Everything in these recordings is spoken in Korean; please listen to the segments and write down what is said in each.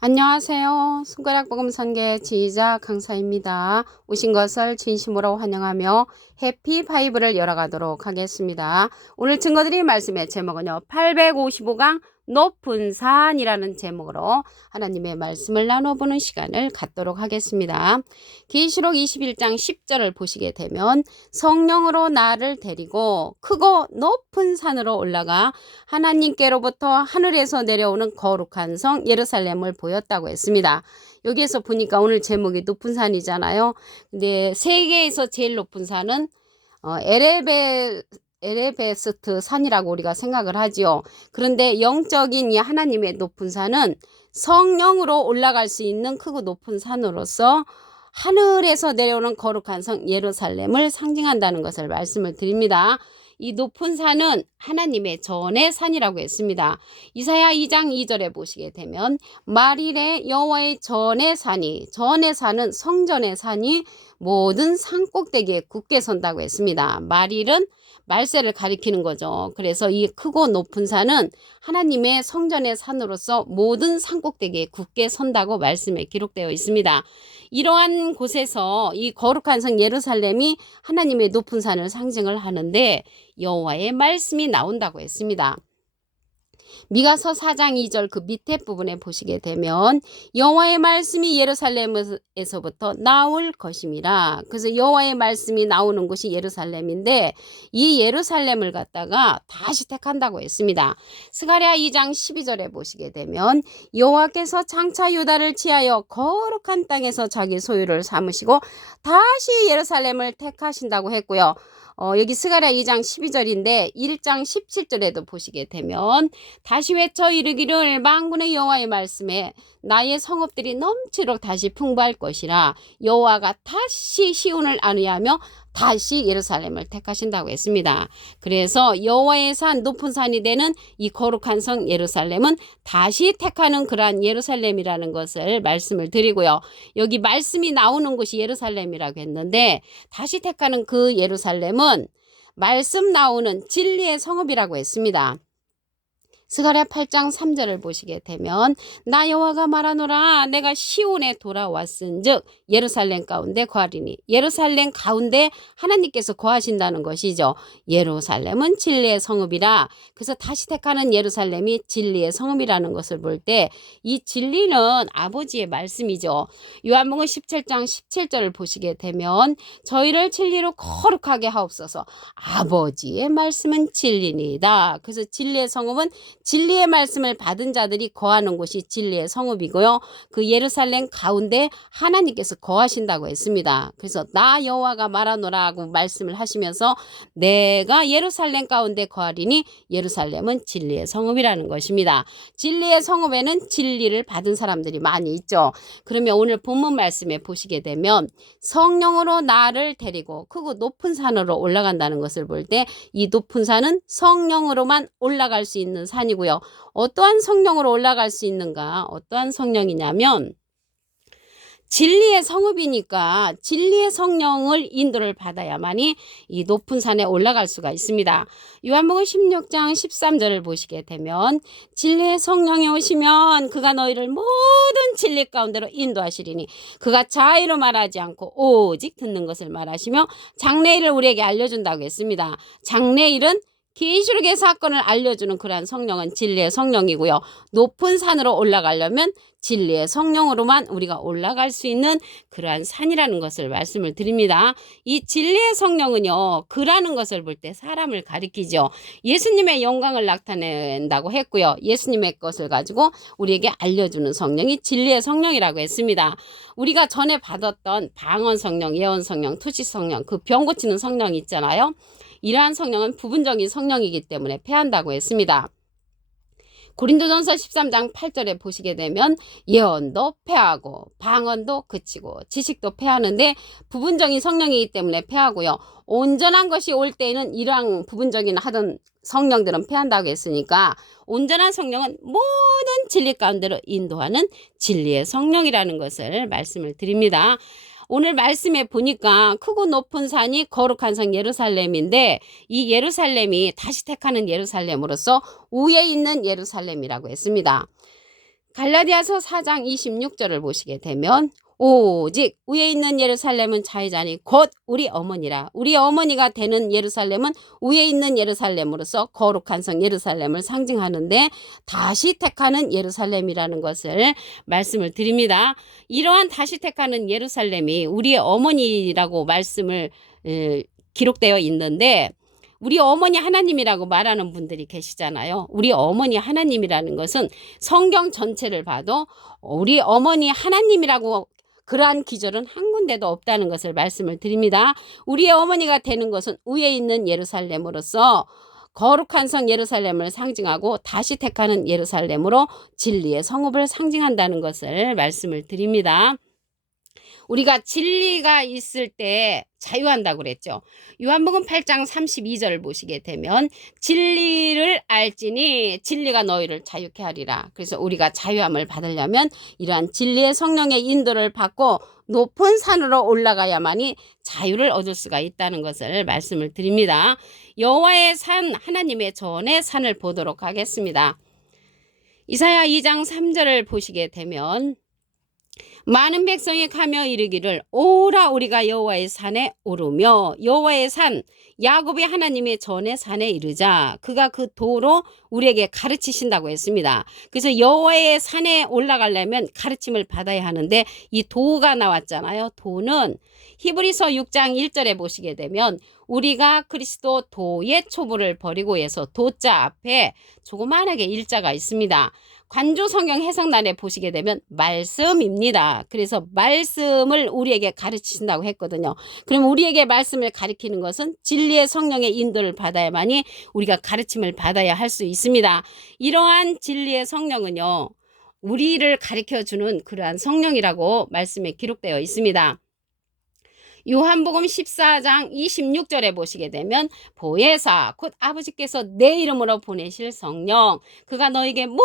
안녕하세요. 손가락 복음 선계 지휘자 강사입니다. 오신 것을 진심으로 환영하며 해피 바이블을 열어가도록 하겠습니다. 오늘 증거드릴 말씀의 제목은요. 855강 높은 산이라는 제목으로 하나님의 말씀을 나눠보는 시간을 갖도록 하겠습니다. 계시록 21장 10절을 보시게 되면 성령으로 나를 데리고 크고 높은 산으로 올라가 하나님께로부터 하늘에서 내려오는 거룩한 성 예루살렘을 보였다고 했습니다. 여기에서 보니까 오늘 제목이 높은 산이잖아요. 근데 세계에서 제일 높은 산은 에레베스트 산이라고 우리가 생각을 하지요. 그런데 영적인 이 하나님의 높은 산은 성령으로 올라갈 수 있는 크고 높은 산으로서 하늘에서 내려오는 거룩한 성 예루살렘을 상징한다는 것을 말씀을 드립니다. 이 높은 산은 하나님의 전의 산이라고 했습니다. 이사야 2장 2절에 보시게 되면 말일에 여호와의 전의 산이, 전의 산은 성전의 산이 모든 산 꼭대기에 굳게 선다고 했습니다. 말일은 말세를 가리키는 거죠. 그래서 이 크고 높은 산은 하나님의 성전의 산으로서 모든 산 꼭대기에 굳게 선다고 말씀에 기록되어 있습니다. 이러한 곳에서 이 거룩한 성 예루살렘이 하나님의 높은 산을 상징을 하는데 여호와의 말씀이 나온다고 했습니다. 미가서 4장 2절 그 밑에 부분에 보시게 되면 여호와의 말씀이 예루살렘에서부터 나올 것임이라. 그래서 여호와의 말씀이 나오는 곳이 예루살렘인데 이 예루살렘을 갖다가 다시 택한다고 했습니다. 스가랴 2장 12절에 보시게 되면 여호와께서 장차 유다를 취하여 거룩한 땅에서 자기 소유를 삼으시고 다시 예루살렘을 택하신다고 했고요. 여기 스가랴 2장 12절인데 1장 17절에도 보시게 되면 다시 외쳐 이르기를 만군의 여호와의 말씀에 나의 성읍들이 넘치도록 다시 풍부할 것이라. 여호와가 다시 시온을 안위하며 다시 예루살렘을 택하신다고 했습니다. 그래서 여호와의 산, 높은 산이 되는 이 거룩한 성 예루살렘은 다시 택하는 그러한 예루살렘이라는 것을 말씀을 드리고요. 여기 말씀이 나오는 곳이 예루살렘이라고 했는데 다시 택하는 그 예루살렘은 말씀 나오는 진리의 성읍이라고 했습니다. 스가랴 8장 3절을 보시게 되면 나 여호와가 말하노라 내가 시온에 돌아왔은즉 예루살렘 가운데 거하리니. 예루살렘 가운데 하나님께서 거하신다는 것이죠. 예루살렘은 진리의 성읍이라. 그래서 다시 택하는 예루살렘이 진리의 성읍이라는 것을 볼 때 이 진리는 아버지의 말씀이죠. 요한복음 17장 17절을 보시게 되면 저희를 진리로 거룩하게 하옵소서. 아버지의 말씀은 진리니이다. 그래서 진리의 성읍은 진리의 말씀을 받은 자들이 거하는 곳이 진리의 성읍이고요. 그 예루살렘 가운데 하나님께서 거하신다고 했습니다. 그래서 나 여호와가 말하노라 하고 말씀을 하시면서 내가 예루살렘 가운데 거하리니 예루살렘은 진리의 성읍이라는 것입니다. 진리의 성읍에는 진리를 받은 사람들이 많이 있죠. 그러면 오늘 본문 말씀에 보시게 되면 성령으로 나를 데리고 크고 높은 산으로 올라간다는 것을 볼 때 이 높은 산은 성령으로만 올라갈 수 있는 산이고요. 어떠한 성령으로 올라갈 수 있는가? 어떠한 성령이냐면 진리의 성읍이니까 진리의 성령을 인도를 받아야만이 이 높은 산에 올라갈 수가 있습니다. 요한복음 16장 13절을 보시게 되면 진리의 성령이 오시면 그가 너희를 모든 진리 가운데로 인도하시리니 그가 자의로 말하지 않고 오직 듣는 것을 말하시며 장래일을 우리에게 알려준다고 했습니다. 장래일은 계시록의 사건을 알려주는 그러한 성령은 진리의 성령이고요. 높은 산으로 올라가려면 진리의 성령으로만 우리가 올라갈 수 있는 그러한 산이라는 것을 말씀을 드립니다. 이 진리의 성령은요. 그라는 것을 볼 때 사람을 가리키죠. 예수님의 영광을 나타낸다고 했고요. 예수님의 것을 가지고 우리에게 알려주는 성령이 진리의 성령이라고 했습니다. 우리가 전에 받았던 방언 성령, 예언 성령, 투시 성령, 그 병 고치는 성령이 있잖아요. 이러한 성령은 부분적인 성령이기 때문에 패한다고 했습니다. 고린도전서 13장 8절에 보시게 되면 예언도 패하고 방언도 그치고 지식도 패하는데 부분적인 성령이기 때문에 패하고요. 온전한 것이 올 때에는 이러한 부분적인 하던 성령들은 패한다고 했으니까 온전한 성령은 모든 진리 가운데로 인도하는 진리의 성령이라는 것을 말씀을 드립니다. 오늘 말씀에 보니까 크고 높은 산이 거룩한 성 예루살렘인데 이 예루살렘이 다시 택하는 예루살렘으로서 위에 있는 예루살렘이라고 했습니다. 갈라디아서 4장 26절을 보시게 되면 오직 위에 있는 예루살렘은 자유자니 곧 우리 어머니라. 우리 어머니가 되는 예루살렘은 위에 있는 예루살렘으로서 거룩한 성 예루살렘을 상징하는데 다시 택하는 예루살렘이라는 것을 말씀을 드립니다. 이러한 다시 택하는 예루살렘이 우리의 어머니라고 말씀을 기록되어 있는데 우리 어머니 하나님이라고 말하는 분들이 계시잖아요. 우리 어머니 하나님이라는 것은 성경 전체를 봐도 우리 어머니 하나님이라고 그러한 기절은 한 군데도 없다는 것을 말씀을 드립니다. 우리의 어머니가 되는 것은 위에 있는 예루살렘으로서 거룩한 성 예루살렘을 상징하고 다시 택하는 예루살렘으로 진리의 성읍을 상징한다는 것을 말씀을 드립니다. 우리가 진리가 있을 때 자유한다고 그랬죠. 요한복음 8장 32절을 보시게 되면 진리를 알지니 진리가 너희를 자유케 하리라. 그래서 우리가 자유함을 받으려면 이러한 진리의 성령의 인도를 받고 높은 산으로 올라가야만이 자유를 얻을 수가 있다는 것을 말씀을 드립니다. 여호와의 산, 하나님의 전의 산을 보도록 하겠습니다. 이사야 2장 3절을 보시게 되면 많은 백성이 가며 이르기를 오라 우리가 여호와의 산에 오르며 여호와의 산 야곱의 하나님의 전의 산에 이르자. 그가 그 도로 우리에게 가르치신다고 했습니다. 그래서 여호와의 산에 올라가려면 가르침을 받아야 하는데 이 도가 나왔잖아요. 도는 히브리서 6장 1절에 보시게 되면 우리가 그리스도 도의 초보를 버리고 해서 도자 앞에 조그만하게 일자가 있습니다. 관조 성경 해석란에 보시게 되면 말씀입니다. 그래서 말씀을 우리에게 가르치신다고 했거든요. 그럼 우리에게 말씀을 가르치는 것은 진리의 성령의 인도를 받아야만이 우리가 가르침을 받아야 할 수 있습니다. 이러한 진리의 성령은요, 우리를 가르쳐주는 그러한 성령이라고 말씀에 기록되어 있습니다. 요한복음 14장 26절에 보시게 되면 보혜사 곧 아버지께서 내 이름으로 보내실 성령 그가 너에게 모든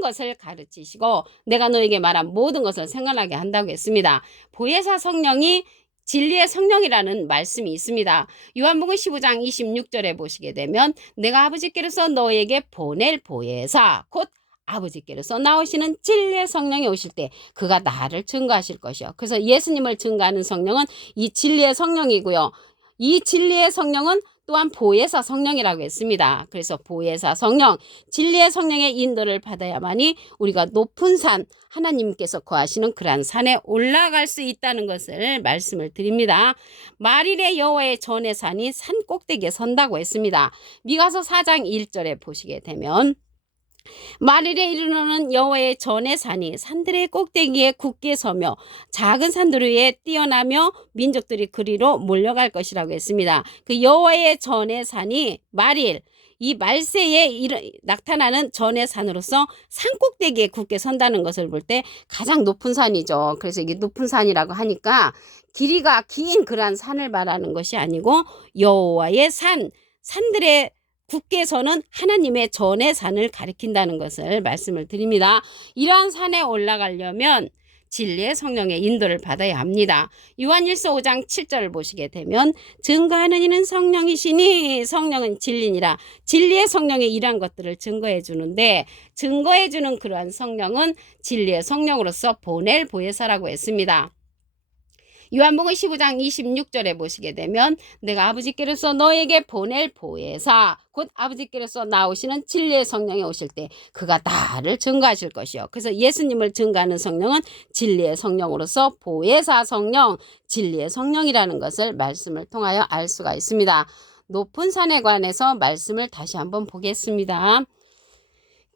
것을 가르치시고 내가 너에게 말한 모든 것을 생각나게 한다고 했습니다. 보혜사 성령이 진리의 성령이라는 말씀이 있습니다. 요한복음 15장 26절에 보시게 되면 내가 아버지께로서 너에게 보낼 보혜사 곧 아버지께로서 나오시는 진리의 성령이 오실 때 그가 나를 증거하실 것이요. 그래서 예수님을 증거하는 성령은 이 진리의 성령이고요. 이 진리의 성령은 또한 보혜사 성령이라고 했습니다. 그래서 보혜사 성령, 진리의 성령의 인도를 받아야만이 우리가 높은 산, 하나님께서 거하시는 그러한 산에 올라갈 수 있다는 것을 말씀을 드립니다. 말일에 여호와의 전의 산이 산 꼭대기에 선다고 했습니다. 미가서 4장 1절에 보시게 되면 말일에 이르러는 여호와의 전의 산이 산들의 꼭대기에 굳게 서며 작은 산들 위에 뛰어나며 민족들이 그리로 몰려갈 것이라고 했습니다. 그 여호와의 전의 산이 말일 이 말세에 나타나는 전의 산으로서 산 꼭대기에 굳게 선다는 것을 볼 때 가장 높은 산이죠. 그래서 이게 높은 산이라고 하니까 길이가 긴 그러한 산을 말하는 것이 아니고 여호와의 산들의 굳게 서는 하나님의 전의 산을 가리킨다는 것을 말씀을 드립니다. 이러한 산에 올라가려면 진리의 성령의 인도를 받아야 합니다. 요한일서 5장 7절을 보시게 되면 증거하는 이는 성령이시니 성령은 진리니라. 진리의 성령의 일한 것들을 증거해 주는데 증거해 주는 그러한 성령은 진리의 성령으로서 보낼 보혜사라고 했습니다. 요한복음 15장 26절에 보시게 되면 내가 아버지께로서 너에게 보낼 보혜사 곧 아버지께로서 나오시는 진리의 성령이 오실 때 그가 나를 증거하실 것이요. 그래서 예수님을 증거하는 성령은 진리의 성령으로서 보혜사 성령, 진리의 성령이라는 것을 말씀을 통하여 알 수가 있습니다. 높은 산에 관해서 말씀을 다시 한번 보겠습니다.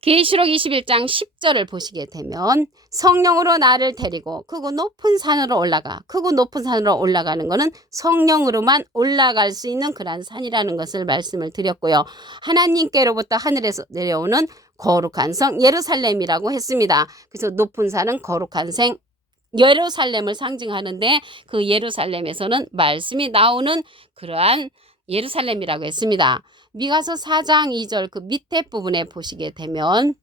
계시록 21장 10절을 보시게 되면 성령으로 나를 데리고 크고 높은 산으로 올라가. 크고 높은 산으로 올라가는 것은 성령으로만 올라갈 수 있는 그러한 산이라는 것을 말씀을 드렸고요. 하나님께로부터 하늘에서 내려오는 거룩한 성 예루살렘이라고 했습니다. 그래서 높은 산은 거룩한 성 예루살렘을 상징하는데 그 예루살렘에서는 말씀이 나오는 그러한 예루살렘이라고 했습니다. 미가서 4장 2절 그 밑에 부분에 보시게 되면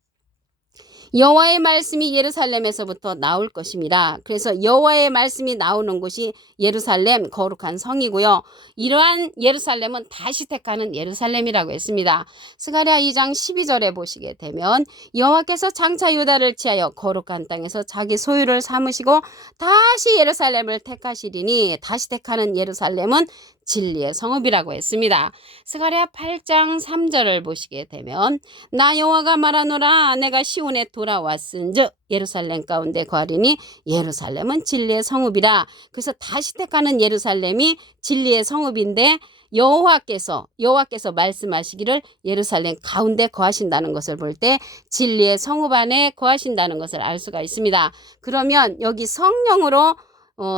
여호와의 말씀이 예루살렘에서부터 나올 것임이라. 그래서 여호와의 말씀이 나오는 곳이 예루살렘 거룩한 성이고요. 이러한 예루살렘은 다시 택하는 예루살렘이라고 했습니다. 스가랴 2장 12절에 보시게 되면 여호와께서 장차 유다를 취하여 거룩한 땅에서 자기 소유를 삼으시고 다시 예루살렘을 택하시리니, 다시 택하는 예루살렘은 진리의 성읍이라고 했습니다. 스가랴 8장 3절을 보시게 되면 나 여호와가 말하노라 내가 시온에 돌아왔은즉 예루살렘 가운데 거하리니 예루살렘은 진리의 성읍이라. 그래서 다시 택하는 예루살렘이 진리의 성읍인데 여호와께서 말씀하시기를 예루살렘 가운데 거하신다는 것을 볼 때 진리의 성읍 안에 거하신다는 것을 알 수가 있습니다. 그러면 여기 성령으로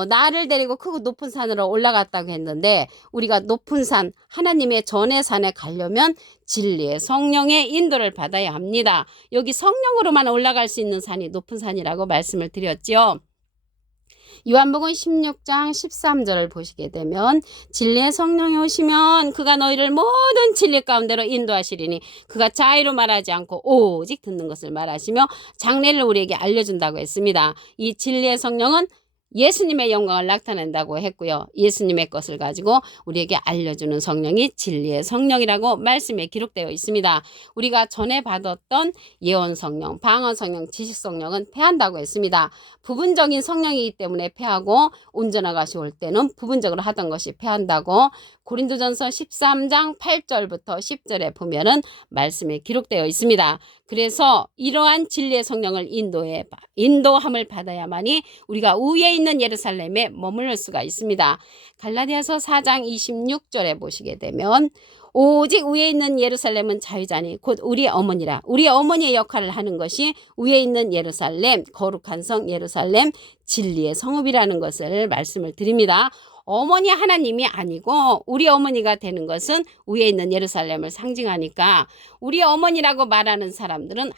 나를 데리고 크고 높은 산으로 올라갔다고 했는데, 우리가 높은 산, 하나님의 전의 산에 가려면 진리의 성령의 인도를 받아야 합니다. 여기 성령으로만 올라갈 수 있는 산이 높은 산이라고 말씀을 드렸죠. 요한복음 16장 13절을 보시게 되면 진리의 성령이 오시면 그가 너희를 모든 진리 가운데로 인도하시리니 그가 자의로 말하지 않고 오직 듣는 것을 말하시며 장래를 우리에게 알려준다고 했습니다. 이 진리의 성령은 예수님의 영광을 나타낸다고 했고요. 예수님의 것을 가지고 우리에게 알려주는 성령이 진리의 성령이라고 말씀에 기록되어 있습니다. 우리가 전에 받았던 예언 성령, 방언 성령, 지식 성령은 패한다고 했습니다. 부분적인 성령이기 때문에 패하고 온전한 것이 올 때는 부분적으로 하던 것이 패한다고 고린도전서 13장 8절부터 10절에 보면은 말씀에 기록되어 있습니다. 그래서 이러한 진리의 성령을 인도함을 받아야만이 우리가 위에 있는 예루살렘에 머무를 수가 있습니다. 갈라디아서 4장 26절에 보시게 되면 오직 위에 있는 예루살렘은 자유자니 곧 우리 어머니라. 우리 어머니의 역할을 하는 것이 위에 있는 예루살렘, 거룩한 성 예루살렘, 진리의 성읍이라는 것을 말씀을 드립니다. 어머니 하나님이 아니고 우리 어머니가 되는 것은 위에 있는 예루살렘을 상징하니까, 우리 어머니라고 말하는 사람들은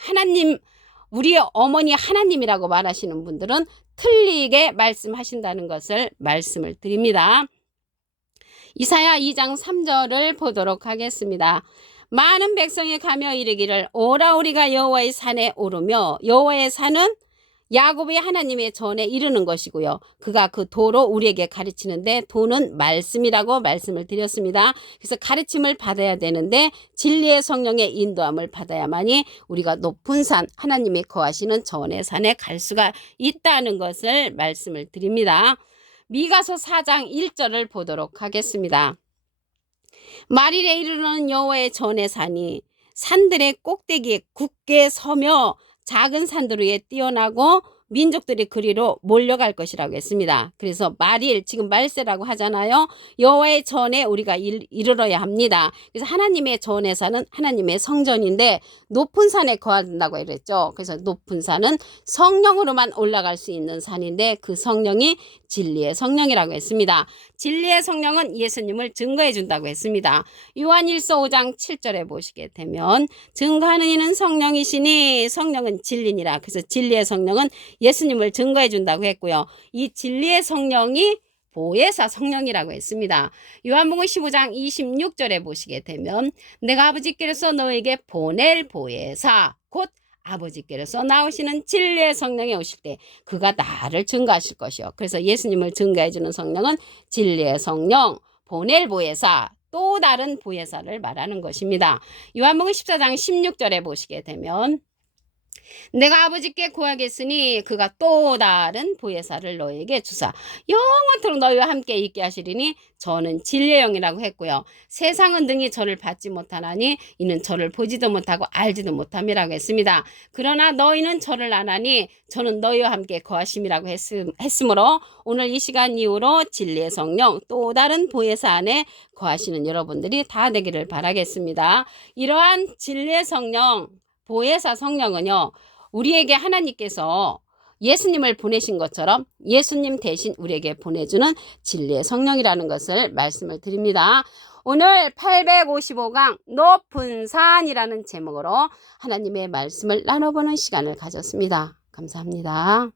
우리 어머니 하나님이라고 말하시는 분들은 틀리게 말씀하신다는 것을 말씀을 드립니다. 이사야 2장 3절을 보도록 하겠습니다. 많은 백성이 가며 이르기를 오라 우리가 여호와의 산에 오르며, 여호와의 산은 야곱의 하나님의 전에 이르는 것이고요. 그가 그 도로 우리에게 가르치는데, 도는 말씀이라고 말씀을 드렸습니다. 그래서 가르침을 받아야 되는데 진리의 성령의 인도함을 받아야만이 우리가 높은 산, 하나님이 거하시는 전의 산에 갈 수가 있다는 것을 말씀을 드립니다. 미가서 4장 1절을 보도록 하겠습니다. 말일에 이르는 여호와의 전의 산이 산들의 꼭대기에 굳게 서며 작은 산들 위에 뛰어나고 민족들이 그리로 몰려갈 것이라고 했습니다. 그래서 말일, 지금 말세라고 하잖아요. 여호와의 전에 우리가 이르러야 합니다. 그래서 하나님의 전의 산은 하나님의 성전인데 높은 산에 거한다고 그랬죠. 그래서 높은 산은 성령으로만 올라갈 수 있는 산인데 그 성령이 진리의 성령이라고 했습니다. 진리의 성령은 예수님을 증거해 준다고 했습니다. 요한일서 5장 7절에 보시게 되면 증거하는 이는 성령이시니 성령은 진리니라. 그래서 진리의 성령은 예수님을 증거해 준다고 했고요. 이 진리의 성령이 보혜사 성령이라고 했습니다. 요한복음 15장 26절에 보시게 되면 내가 아버지께로서 너에게 보낼 보혜사 곧 아버지께로서 나오시는 진리의 성령이 오실 때 그가 나를 증거하실 것이요. 그래서 예수님을 증거해 주는 성령은 진리의 성령, 보낼 보혜사, 또 다른 보혜사를 말하는 것입니다. 요한복음 14장 16절에 보시게 되면 내가 아버지께 구하겠으니 그가 또 다른 보혜사를 너에게 주사 영원토록 너희와 함께 있게 하시리니 저는 진리의 영이라고 했고요. 세상은 능히 저를 받지 못하나니 이는 저를 보지도 못하고 알지도 못함이라고 했습니다. 그러나 너희는 저를 아나니 저는 너희와 함께 거하심이라고 했으므로 오늘 이 시간 이후로 진리의 성령 또 다른 보혜사 안에 거하시는 여러분들이 다 되기를 바라겠습니다. 이러한 진리의 성령, 보혜사 성령은요, 우리에게 하나님께서 예수님을 보내신 것처럼 예수님 대신 우리에게 보내주는 진리의 성령이라는 것을 말씀을 드립니다. 오늘 855강 높은 산이라는 제목으로 하나님의 말씀을 나눠보는 시간을 가졌습니다. 감사합니다.